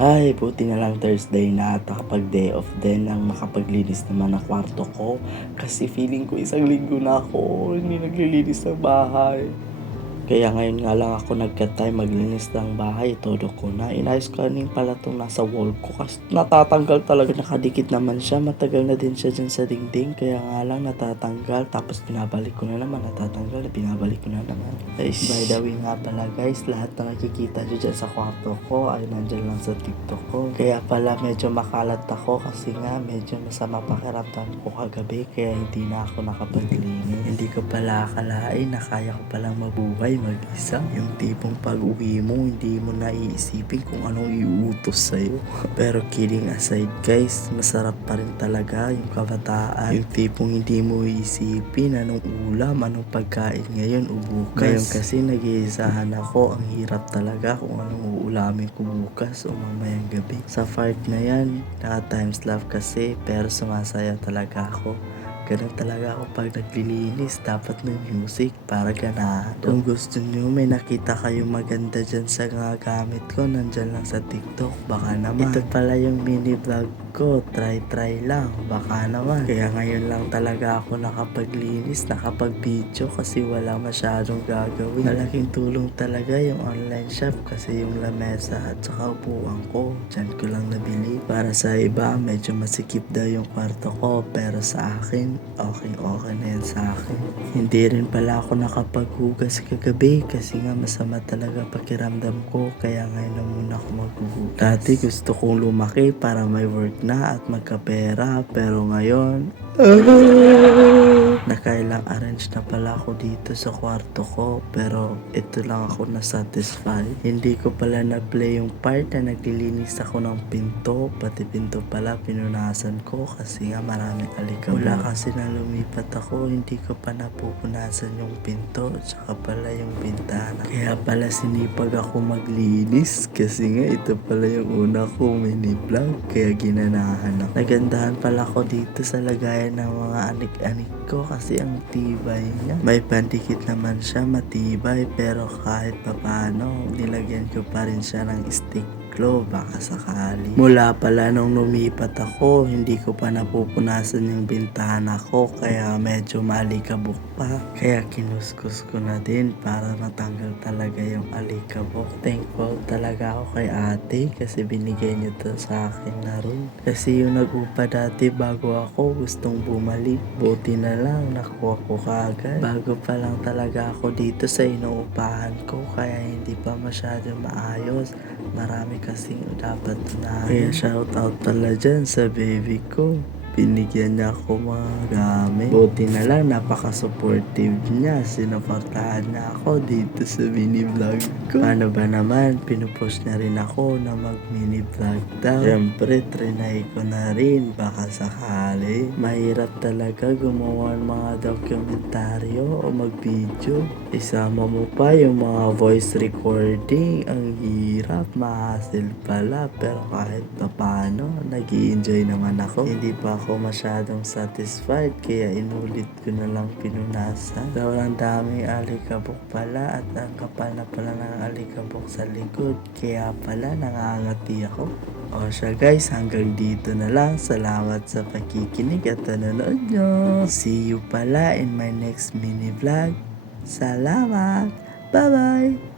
Ay, buti na lang Thursday na at kapag day off din nang makapaglinis naman ng kwarto ko. Kasi feeling ko isang linggo na ako hindi naglilinis ng bahay. Kaya ngayon nga lang ako nagka-time maglinis ng bahay, todo ko na. Inayos ko rin pala itong nasa wall ko kasi natatanggal talaga, nakadikit naman siya. Matagal na din siya dyan sa dingding, kaya nga lang natatanggal. Tapos binabalik ko na naman, natatanggal, binabalik ko na naman. Guys, by the way nga pala guys, lahat na nakikita nyo dyan sa kwarto ko ay nandyan lang sa TikTok ko. Kaya pala medyo makalat ako kasi nga medyo masama pakiramdam ko kagabi, kaya hindi na ako nakapaglinis. Hindi ko pala akalain na kaya ko palang mabuhay mag-isa. Yung tipong pag-uwi mo, hindi mo naiisipin kung anong iuutos sa'yo. Pero kidding aside guys, masarap pa rin talaga yung kabataan. Yung tipong hindi mo iisipin anong ulam, anong pagkain ngayon o bukas. Ngayon kasi nag-iisahan ako, ang hirap talaga kung anong uulamin ko bukas o mamayang gabi. Sa part na yan, naka-times love kasi, pero sumasaya talaga ako. Ganun talaga ako pag naglilinis, dapat may music para ganahan. Kung gusto nyo may nakita kayong maganda dyan sa mga gamit ko, nandyan lang sa TikTok, baka naman. Ito pala yung mini vlog ko, try lang, baka naman. Kaya ngayon lang talaga ako nakapaglinis, nakapag-video kasi wala masyadong gagawin. Malaking tulong talaga yung online shop kasi yung lamesa at saka upuan ko, dyan ko lang nabili. Para sa iba, medyo masikip daw yung kwarto ko, pero sa akin, okay na yan sa akin. Hindi rin pala ako nakapaghugas kagabi kasi nga masama talaga pakiramdam ko, kaya ngayon na muna ako maghuhugas. Dati gusto kong lumaki para may work na at magkapera, pero ngayon nakailang arrange na pala ako dito sa kwarto ko, pero ito lang ako na-satisfy. Hindi ko pala na-play yung part na naglilinis ako ng pinto, pati pinto pala pinunasan ko kasi nga maraming alikabok. Wala kasi na lumipat ako, hindi ko pa napupunasan yung pinto at saka pala yung bintana. Kaya pala sinipag ako maglinis kasi nga ito pala yung una kong mini vlog, kaya ginanahan ako. Nagandahan pala ako dito sa lagayan ng mga anik-anik ko kasi ang tibay niya. May pandikit naman siya, matibay, pero kahit papano nilagyan ko pa rin siya ng stick glue, baka sakali. Mula pala nung lumipat ako, hindi ko pa napupunasan yung bintana ko, kaya medyo maalikabok pa. Kaya kinuskus ko na din para matanggal talaga yung alikabok. Thankful talaga ako kay ate kasi binigay niyo to sa akin na room. Kasi yung nag-upa dati bago ako gustong bumalik, buti na lang nakuha ko kaagad. Bago pa lang talaga ako dito sa inuupahan ko, kaya hindi pa masyado maayos. Marami kasing dapat na. Kaya shout out pala dyan sa baby ko. Binigyan niya ako mga gamit. Buti na lang, napaka-supportive niya. Sinuportahan niya ako dito sa mini vlog ko. Paano ba naman, pinupost niya rin ako na mag-mini vlog daw. Siyempre, trinay ko na rin, baka sakali. Mahirap talaga gumawa ng mga dokumentaryo o mag-video. Isama mo pa yung mga voice recording. Ang hirap, mahasil pala. Pero kahit pa paano, nag-i-enjoy naman ako. Hindi pa ako masyadong satisfied, kaya inulit ko na lang pinunasan. Sobrang daming alikabok pala at ang kapal na pala ng alikabok sa likod, kaya pala nangangati ako. O siya guys, hanggang dito na lang. Salamat sa pakikinig at nanonood nyo. See you pala in my next mini vlog. Salamat! Bye bye!